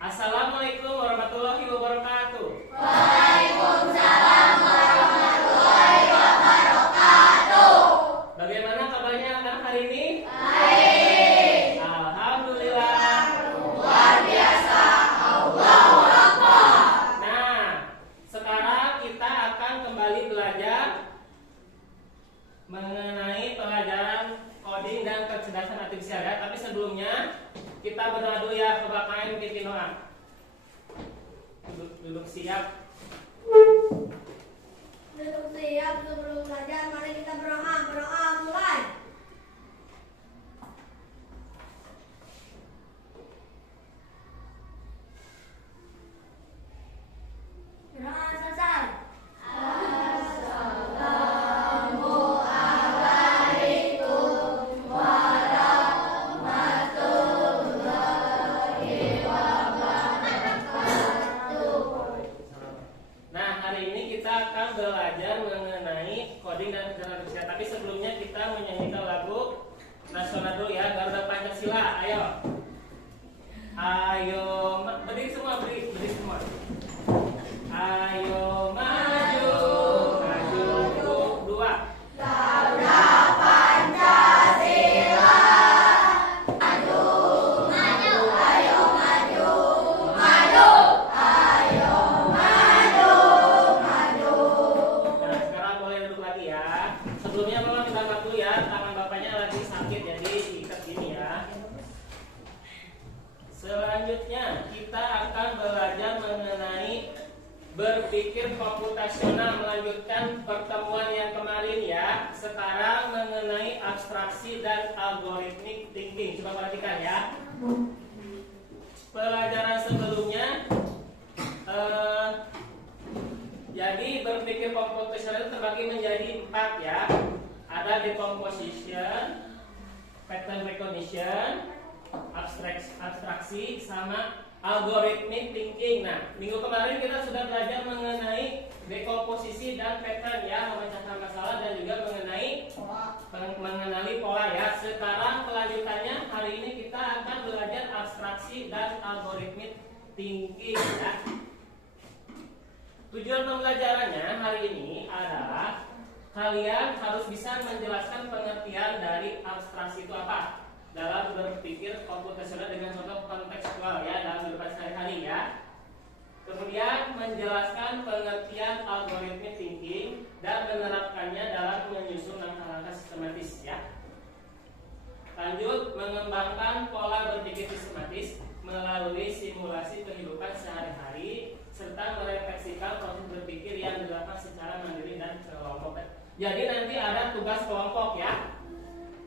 Assalamualaikum warahmatullahi wabarakatuh. Waalaikumsalam warahmatullahi wabarakatuh. Bagaimana kabarnya anak hari ini? Baik. Alhamdulillah. Luar biasa. Allahu Akbar. Nah, sekarang kita akan kembali belajar mengenai pelajaran coding dan kecerdasan artifisial ya. Tapi sebelumnya kita berdoa dulu ya, coba kalian bikin doa. Duduk siap. Duduk siap sebelum belajar. Mari kita berdoa. Berdoa mulai. Berdoa selesai. Nah, hari ini kita akan belajar mengenai coding dan kecerdasan artifisial. Tapi sebelumnya kita menyanyikan lagu nasional dulu ya, Garuda Pancasila. Ayo. Ayo, berdiri semua, berdiri semua. Ayo maju, maju untuk dua. Garuda Pancasila. Maju, maju, ayo maju, maju, ayo maju, maju. Nah, sekarang boleh duduk lagi ya. Sebelumnya mama minta maaf dulu ya, tangan bapaknya lagi sakit jadi diikat gini ya. Selanjutnya kita akan belajar mengenai berpikir komputasional, melanjutkan pertemuan yang kemarin ya. Sekarang mengenai abstraksi dan algorithmic thinking. Coba perhatikan ya. Pelajaran sebelumnya jadi berpikir komputasional itu terbagi menjadi 4 ya. Ada decomposition, pattern recognition, abstraksi, sama algorithmic thinking. Nah, minggu kemarin kita sudah belajar mengenai dekomposisi dan pattern ya, memecahkan masalah dan juga mengenali pola ya. Sekarang kelanjutannya hari ini kita akan belajar abstraksi dan algorithmic thinking ya. Tujuan pembelajarannya hari ini adalah kalian harus bisa menjelaskan pengertian dari abstraksi itu apa dalam berpikir komputasional dengan contoh kontekstual ya dalam kehidupan sehari-hari ya. Kemudian menjelaskan pengertian algorithmic thinking dan menerapkannya dalam menyusun langkah-langkah sistematis ya. Lanjut, mengembangkan pola berpikir sistematis melalui simulasi kehidupan sehari-hari serta merefleksikan proses berpikir yang dilakukan secara mandiri dan kelompok. Jadi nanti ada tugas kelompok ya,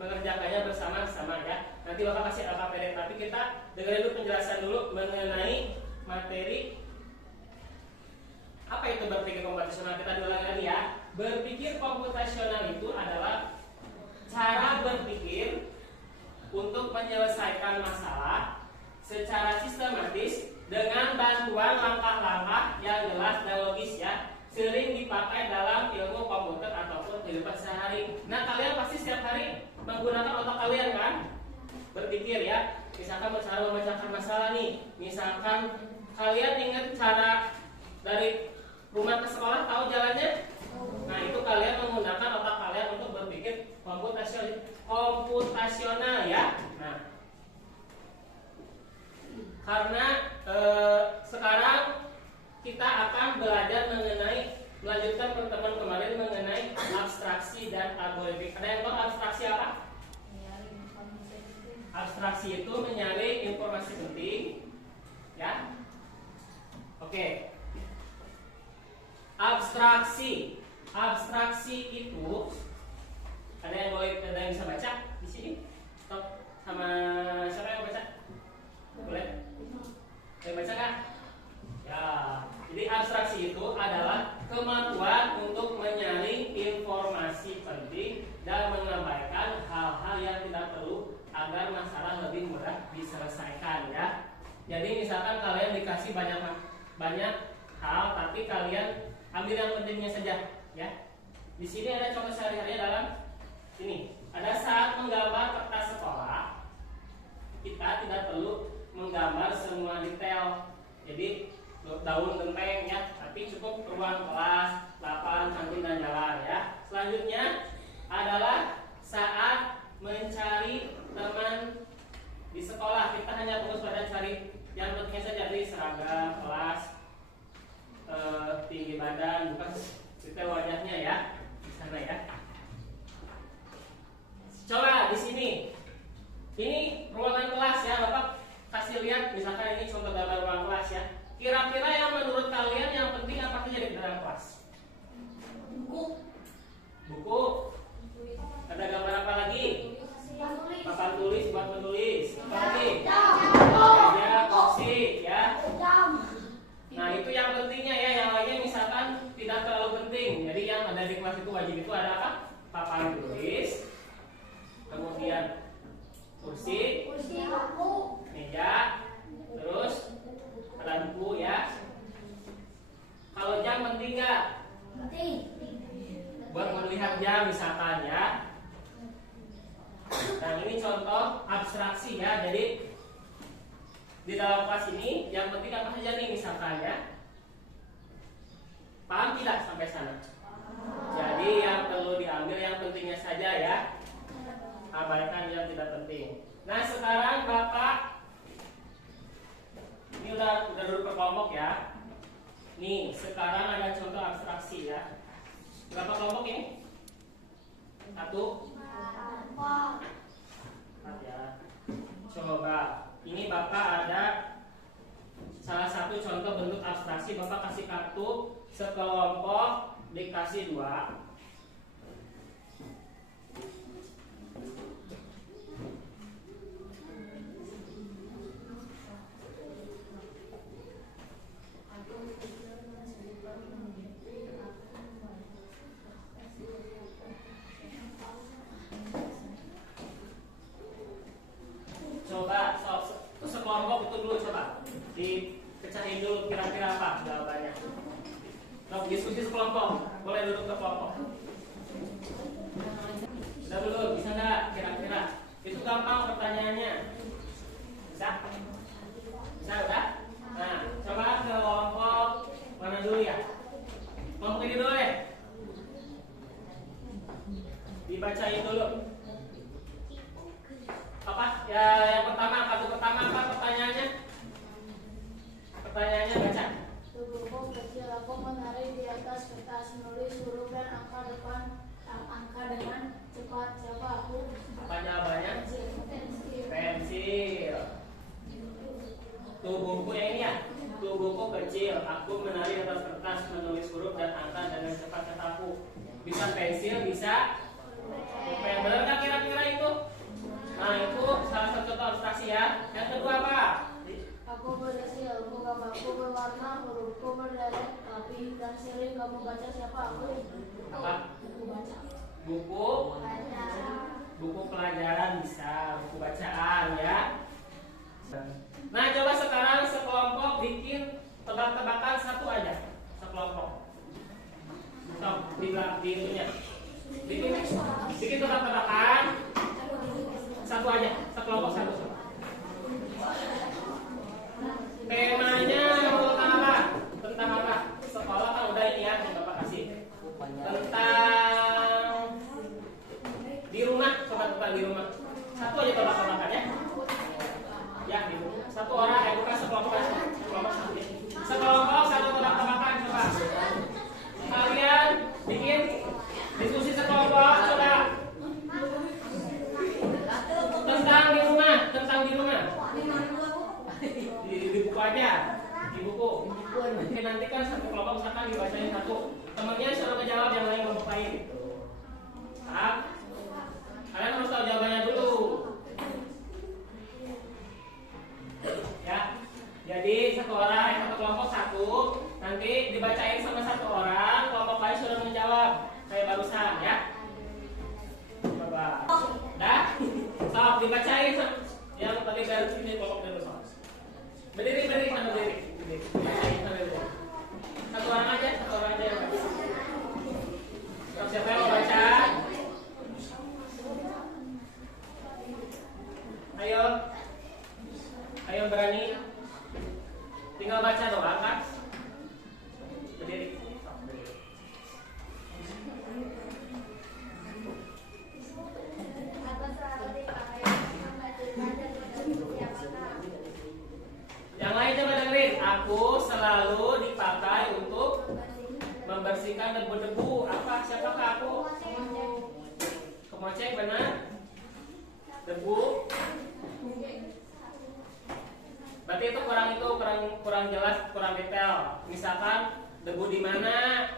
mengerjakannya bersama-sama ya. Nanti Bapak kasih LKPD, tapi kita dengerin dulu penjelasan dulu mengenai materi apa itu berpikir komputasional. Kita ulang lagi ya. Berpikir komputasional itu adalah cara berpikir untuk menyelesaikan masalah secara sistematis dengan bantuan langkah-langkah yang jelas dan logis ya. Sering dipakai dalam ilmu komputer ataupun kehidupan sehari. Nah, kalian pasti setiap hari menggunakan otak kalian kan? Berpikir ya. Misalkan cara memecahkan masalah nih. Misalkan kalian ingat cara dari rumah ke sekolah, tahu jalannya? Nah, itu kalian menggunakan otak kalian untuk berpikir komputasional ya. Nah, karena sekarang kita akan belajar melanjutkan pertemuan kemarin mengenai abstraksi dan algoritmik. Ada yang tahu abstraksi apa? Abstraksi itu menyaring informasi penting, ya. Oke. Abstraksi itu ada yang bisa baca di sini? Stop. Sama siapa yang baca? Boleh? Yang baca kan? Ya. Jadi abstraksi itu adalah kemampuan untuk menyaring informasi penting dan mengabaikan hal-hal yang tidak perlu agar masalah lebih mudah diselesaikan ya. Jadi misalkan kalian dikasih banyak hal, tapi kalian ambil yang pentingnya saja ya. Di sini ada contoh sehari-hari dalam sini. Ada saat menggambar kertas sekolah, kita tidak perlu menggambar semua detail tempel. Jadi daun genteng ya, tapi cukup ruang kelas, lapangan, kantin dan jalan ya. Selanjutnya adalah saat mencari teman di sekolah. Kita hanya fokus pada cari yang pentingnya saja, dari seragam, kelas, tinggi badan, bukan detail wajahnya ya. Di sana ya. Coba di sini. Ini ruangan kelas ya, Bapak kasih lihat, misalkan ini contoh gambar ruang kelas ya. Kira-kira yang menurut kalian yang penting apa saja di dalam kelas? Buku. Buku. Ada gambar apa lagi? Papan tulis buat menulis. Apa lagi? Meja, kursi ya. Nah itu yang pentingnya ya, yang lainnya misalkan tidak terlalu penting. Jadi yang ada di kelas itu wajib itu ada apa? Papan tulis, kemudian kursi, meja, terus ada buku ya. Kalau jam penting nggak? Buat melihat jam misalkan ya. Nah ini contoh abstraksi ya. Jadi di dalam kelas ini yang penting apa saja nih misalkan ya. Paham tidak sampai sana? Jadi yang perlu diambil yang pentingnya saja ya. Abaikan yang tidak penting. Nah sekarang Bapak ini udah duduk berkelompok ya. Nih sekarang ada contoh abstraksi ya. Berapa kelompok ini? 1, 4 ya. Coba ini Bapak ada salah satu contoh bentuk abstraksi. Bapak kasih kartu sekelompok, dikasih 2. Coba sekelompok itu dulu, coba dipecahin dulu kira-kira apa jawabannya. Coba diskusi sekelompok, boleh duduk ke kelompok. Sudah dulu, bisa nggak kira-kira? Itu gampang pertanyaannya. Bisa? Bisa udah? Nah, coba ke kelompok mana dulu ya? Kelompok ini dulu deh. Dibacain dulu. Apa? Ya, yang pertama, kartu pertama apa pertanyaannya? Pertanyaannya baca. Tubuhku kecil, aku menari di atas kertas, menulis huruf dan angka dengan cepat. Siapa aku? Apa jawabannya? Pensil. Pensil. Tubuhku yang ini ya. Tubuhku kecil, aku menari di atas kertas, menulis huruf dan angka dengan cepat, kataku. Bisa pensil, bisa pulpen. Benar nggak kira-kira itu? Nah itu salah satu contoh abstraksi ya. Yang kedua apa? Aku berhasil, gambarku berwarna, hurufku berderet, rapi dan sering kamu baca. Siapa aku? Apa? Buku baca. Buku. Buku pelajaran bisa, buku bacaan ya. Nah coba sekarang sekelompok bikin tebak-tebakan satu aja. Sekelompok. Di itunya. Bikin tebak-tebakan satu aja, sekelompok satu. Temanya tentang apa? Tentang apa? Sekolah kan udah ini ya, yang Bapak kasih. Tentang di rumah, coba tentang di rumah. Satu aja tebak-tebakan ya. Ya, gitu. Satu orang yang bukan sekelompok satu. Sekelompok satu tebak-tebakan coba. Kalian bikin diskusi sekelompok coba. Tentang di rumah. Di buku aja. Di buku. Oke, nanti kan satu kelompok misalkan dibacain satu. Temennya suruh ngejawab yang lain kelompok lain. Paham? Kalian harus tahu jawabannya dulu. Ya. Jadi satu kelompok satu. Nanti dibacain sama satu orang. Kelompok lain suruh menjawab. Kayak barusan ya. Coba. Dah? Sok dibacain yang tadi dari sini kelompok dulu sok. Berdiri sambil berdiri. Bacain sambil berdiri. Satu orang aja yang baca. Siapa yang mau baca? Ayo berani. Tinggal baca doang kan? Berdiri. Apa selalu dipakai membaca belajar seperti apakah? Yang lain coba dengerin. Aku selalu dipakai untuk membersihkan debu-debu. Apa? Siapakah aku? Kemoceng benar? Debu. Berarti itu kurang jelas, kurang detail. Misalkan debu di mana?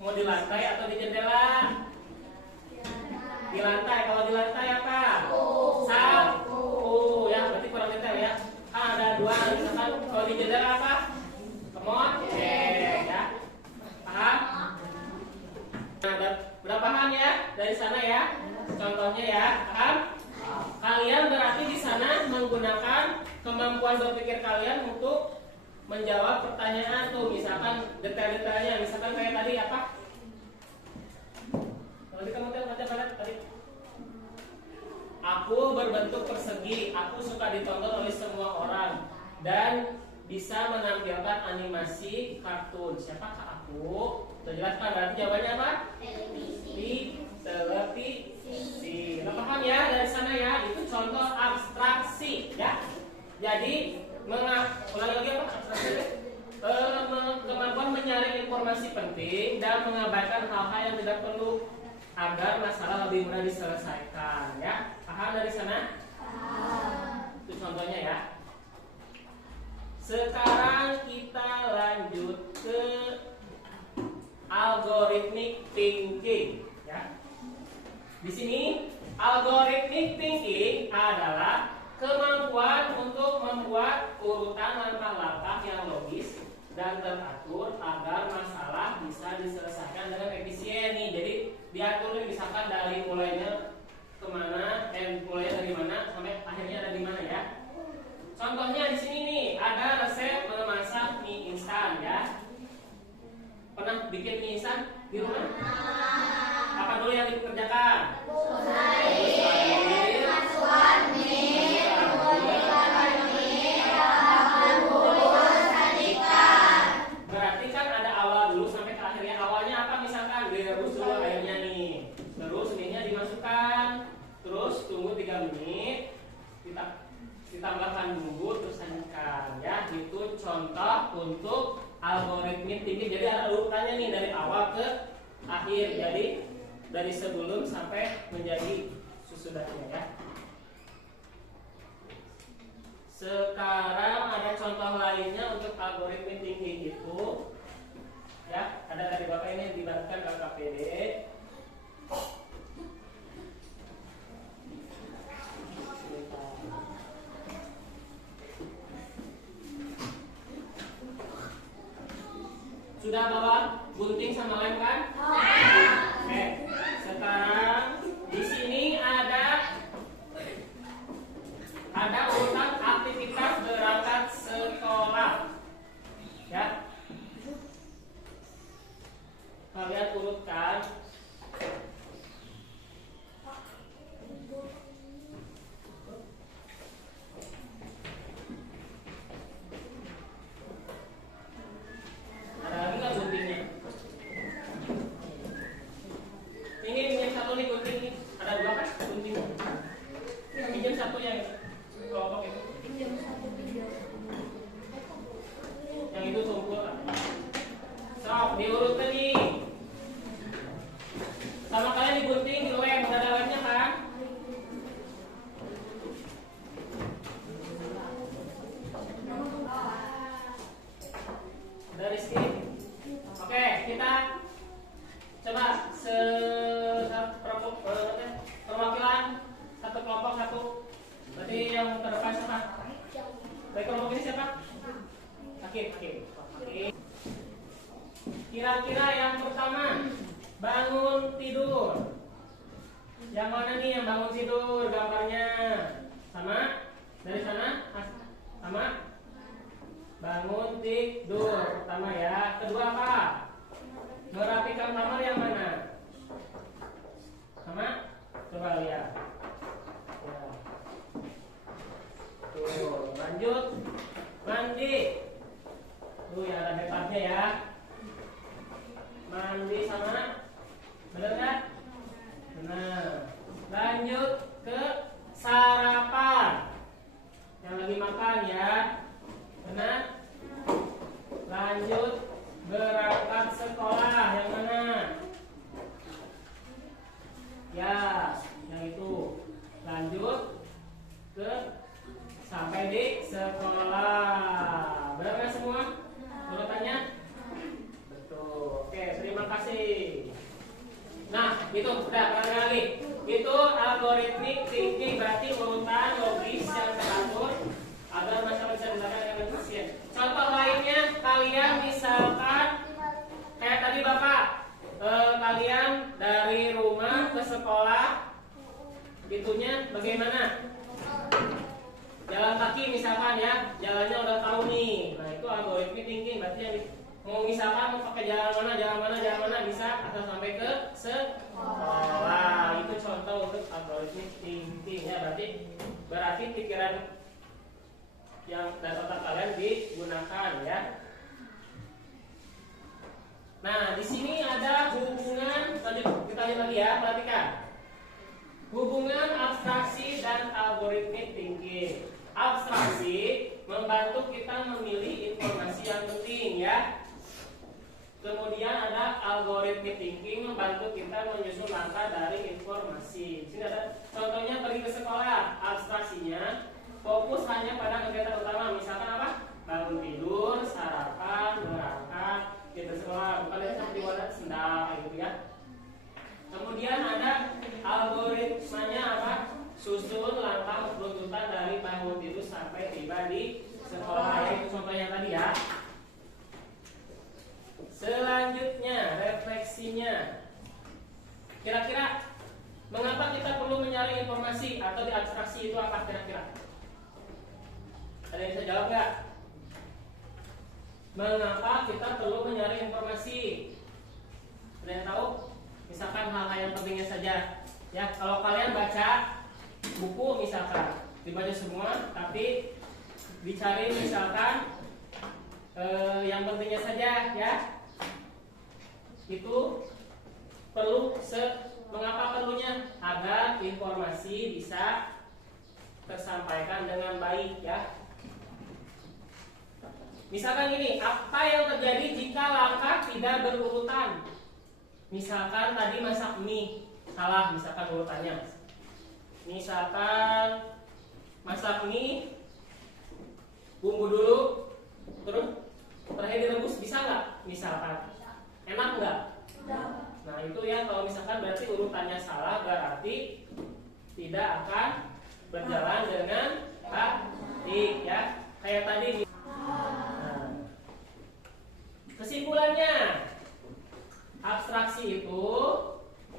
Mau di lantai atau di jendela? Di lantai. Kalau di lantai apa? Sapu. Ya, berarti kurang detail ya. Ada dua. Misalkan kalau di jendela apa? Kemoceng ya. Paham? Nah, ada berapaan ya dari sana ya? Contohnya ya, paham? Kalian berarti di sana menggunakan kemampuan berpikir kalian untuk menjawab pertanyaan tuh, misalkan detail-detailnya, misalkan kayak tadi apa? Nanti kamu baca tadi. Aku berbentuk persegi, aku suka ditonton oleh semua orang dan bisa menampilkan animasi kartun. Siapakah aku? Sudah jelas kan? Berarti jawabannya apa? Televisi. Nah, paham ya dari sana ya? Itu contoh abstraksi ya. Jadi ulangi lagi apa abstraksi? Kemampuan menyaring informasi penting dan mengabaikan hal-hal yang tidak perlu agar masalah lebih mudah diselesaikan ya. Paham dari sana? Itu contohnya ya. Sekarang kita lanjut ke algorithmic thinking ya. Di sini algorithmic thinking adalah kemampuan untuk membuat urutan langkah-langkah yang logis dan teratur agar masalah bisa diselesaikan dengan efisien nih. Jadi diatur nih, misalkan dari mulainya kemana, mulainya dari mana sampai akhirnya ada di mana ya. Contohnya di sini nih ada resep memasak mie instan ya. Pernah bikin mie instan di rumah? Apa dulu yang dikerjakan? Berarti kan ada awal dulu sampai ke akhirnya. Awalnya apa? Misalkan direbus dulu airnya nih. Terus minyak dimasukkan. Terus tunggu 3 menit. Ditambahkan bumbu terus sajikan ya. Itu contoh untuk algoritmik thinking. Jadi ada urutannya nih dari awal ke akhir. Jadi dari sebelum sampai menjadi sesudahnya ya. Sekarang ada contoh lainnya untuk algoritmik thinking itu ya. Ada dari Bapak ini yang dibantukan KKPD. Sudah bawa gunting sama lem kan? Oke. Sekarang di sini ada urutan aktivitas berangkat sekolah. Ya. Kalian urutkan. Ada lagi nggak guntingnya? Ini yang satu nih gunting nih. Ada 2 kan guntingnya? Pinjam satu yang kelompok itu. Yang itu tumpul. Sok diurutkan nih. Sama kalian digunting, dilem, udah ada lemnya kan? Dari sini. Oke, kita coba perwakilan satu kelompok satu. Berarti yang terdepan siapa? Dari kelompok ini siapa? Hakim. Kira-kira yang pertama bangun tidur. Yang mana nih yang bangun tidur gambarnya? Sama? Dari sana? Sama? Bangun tidur pertama ya. Kedua apa? Merapikan kamar yang mana? Sama? Coba lihat. Ya. Tuh, lanjut. Mandi. jawabnya ya. Mandi sama, bener kan? Benar. Lanjut ke sarapan. Yang lagi makan ya. Benar. Lanjut berangkat sekolah. Yang mana? Ya, yang itu. Lanjut ke sampai di sekolah. Benar nggak semua? Urutannya? Betul. Oke, terima kasih. Nah, itu udah pernah lagi. Itu algoritmik thinking, berarti urutan logis yang teratur agar masalah bisa dilakukan dengan efisien. Contoh lainnya, kalian misalkan kayak tadi Bapak, kalian dari rumah ke sekolah, itunya bagaimana? Jalan kaki misalkan ya, jalannya udah tahu nih. Nah, itu algoritmik thinking, berarti yang mau misalkan mau pakai jalan mana bisa atau sampai ke sekolah. Itu contoh untuk algoritmik thinking ya, berarti pikiran yang dan otak kalian digunakan ya. Nah, di sini ada hubungan, kita lihat lagi ya, perhatikan. Hubungan abstraksi dan algoritmik thinking. Abstraksi membantu kita memilih informasi yang penting ya. Kemudian ada algoritmik thinking membantu kita menyusun langkah dari informasi. Sini ada contohnya pergi ke sekolah. Abstraksinya fokus hanya pada kegiatan utama. Misalkan apa? Bangun tidur, sarapan, berangkat, kita sekolah. Bukan yang seperti wadah sendal kayak gitu ya. Kemudian ada algoritmanya apa? Susun langkah runtutan dari bangun tidur sampai tiba di sekolah. Itu contohnya tadi ya. Selanjutnya, refleksinya. Kira-kira mengapa kita perlu menyaring informasi atau diabstraksi itu apa kira-kira? Ada yang bisa jawab nggak? Mengapa kita perlu menyaring informasi? Ada yang tahu? Misalkan hal-hal yang pentingnya saja. Ya, kalau kalian baca buku misalkan dibaca semua, tapi dicari misalkan yang pentingnya saja ya. Itu perlu mengapa perlunya? Agar informasi bisa tersampaikan dengan baik ya. Misalkan gini, apa yang terjadi jika langkah tidak berurutan? Misalkan tadi masak mie, salah misalkan urutannya. Misalkan masak mie, bumbu dulu, terus terakhir direbus, bisa nggak? Misalkan enak nggak? Nah itu ya, kalau misalkan berarti urutannya salah, berarti tidak akan berjalan dengan baik ya. Kayak tadi. Nah, kesimpulannya, abstraksi itu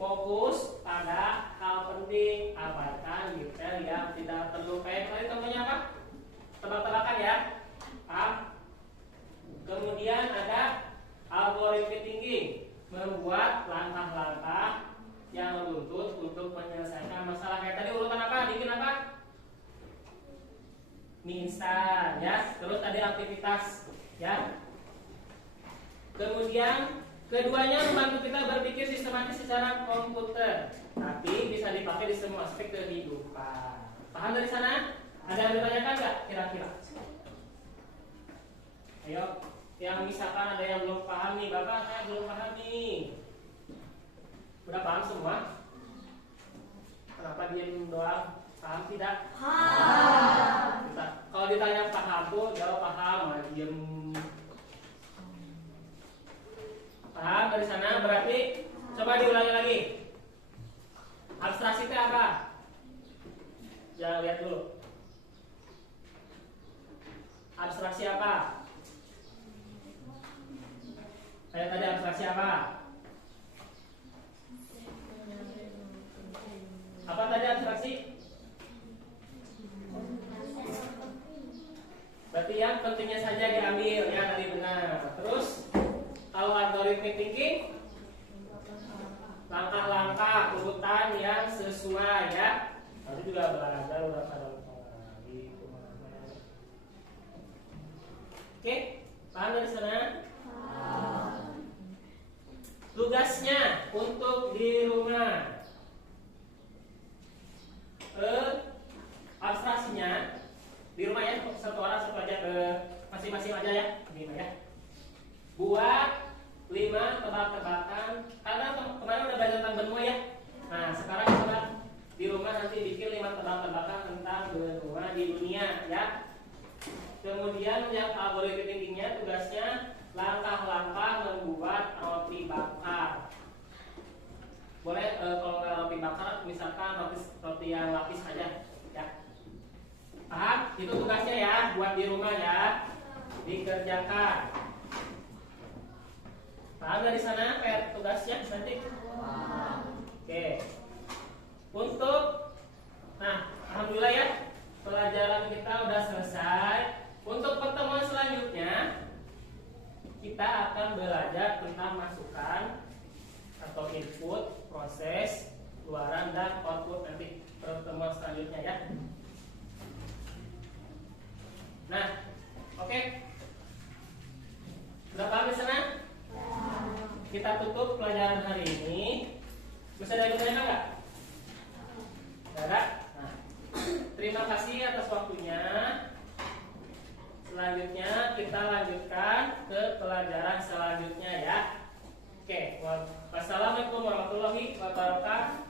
fokus pada hal penting, abaikan detail yang tidak perlu. Kayak tadi contohnya apa? Tebak-tebakan ya. Kemudian ada algoritmik thinking, membuat langkah-langkah yang runtut untuk menyelesaikan masalah. Kayak tadi urutan apa? Bikin apa? Mie instan ya. Terus tadi aktivitas ya. Kemudian keduanya membantu kita berpikir sistematis secara komputer, tapi bisa dipakai di semua aspek kehidupan. Paham dari sana? Ada yang ditanyakan nggak kira-kira? Ayo. Yang misalkan ada yang belum paham nih, Bapak saya belum paham nih. Udah paham semua? Kenapa diam doang? Paham tidak? Paham. Kalau ditanya paham tuh jawab paham, diam. Paham dari sana? Berarti coba diulangi lagi. Abstraksi itu apa? Jangan lihat dulu. Abstraksi apa? Kayak tadi abstraksi apa? Apa tadi abstraksi? Berarti yang pentingnya saja diambil ya, tadi benar. Terus kalau algoritmik thinking, langkah-langkah urutan yang sesuai ya. Nanti juga belajar udah pada gitu. Oke, paham dari sana? masing-masing aja ya. Ini ya. Buat 5 tebak-tebakan. Karena kemarin udah belajar tentang benua ya. Nah, sekarang coba di rumah nanti bikin 5 tebak-tebakan tentang benua di dunia ya. Kemudian yang algoritma tingginya tugasnya langkah-langkah membuat roti bakar. Boleh kalau nggak roti bakar, misalkan roti yang lapis aja, ya. Paham? Itu tugasnya ya, buat di rumah ya, dikerjakan. Paham dari sana? Tugasnya nanti. Oke. Untuk, nah, alhamdulillah ya, pelajaran kita udah selesai. Untuk pertemuan selanjutnya, kita akan belajar tentang masukan atau input, proses, keluaran, dan output nanti pertemuan selanjutnya ya. Nah, oke. Sudah paham di sana? Kita tutup pelajaran hari ini. Bisa ada yang nggak? Ada? Nah, terima kasih atas waktunya. Selanjutnya kita lanjutkan ke pelajaran selanjutnya ya. Oke, wassalamualaikum warahmatullahi wabarakatuh.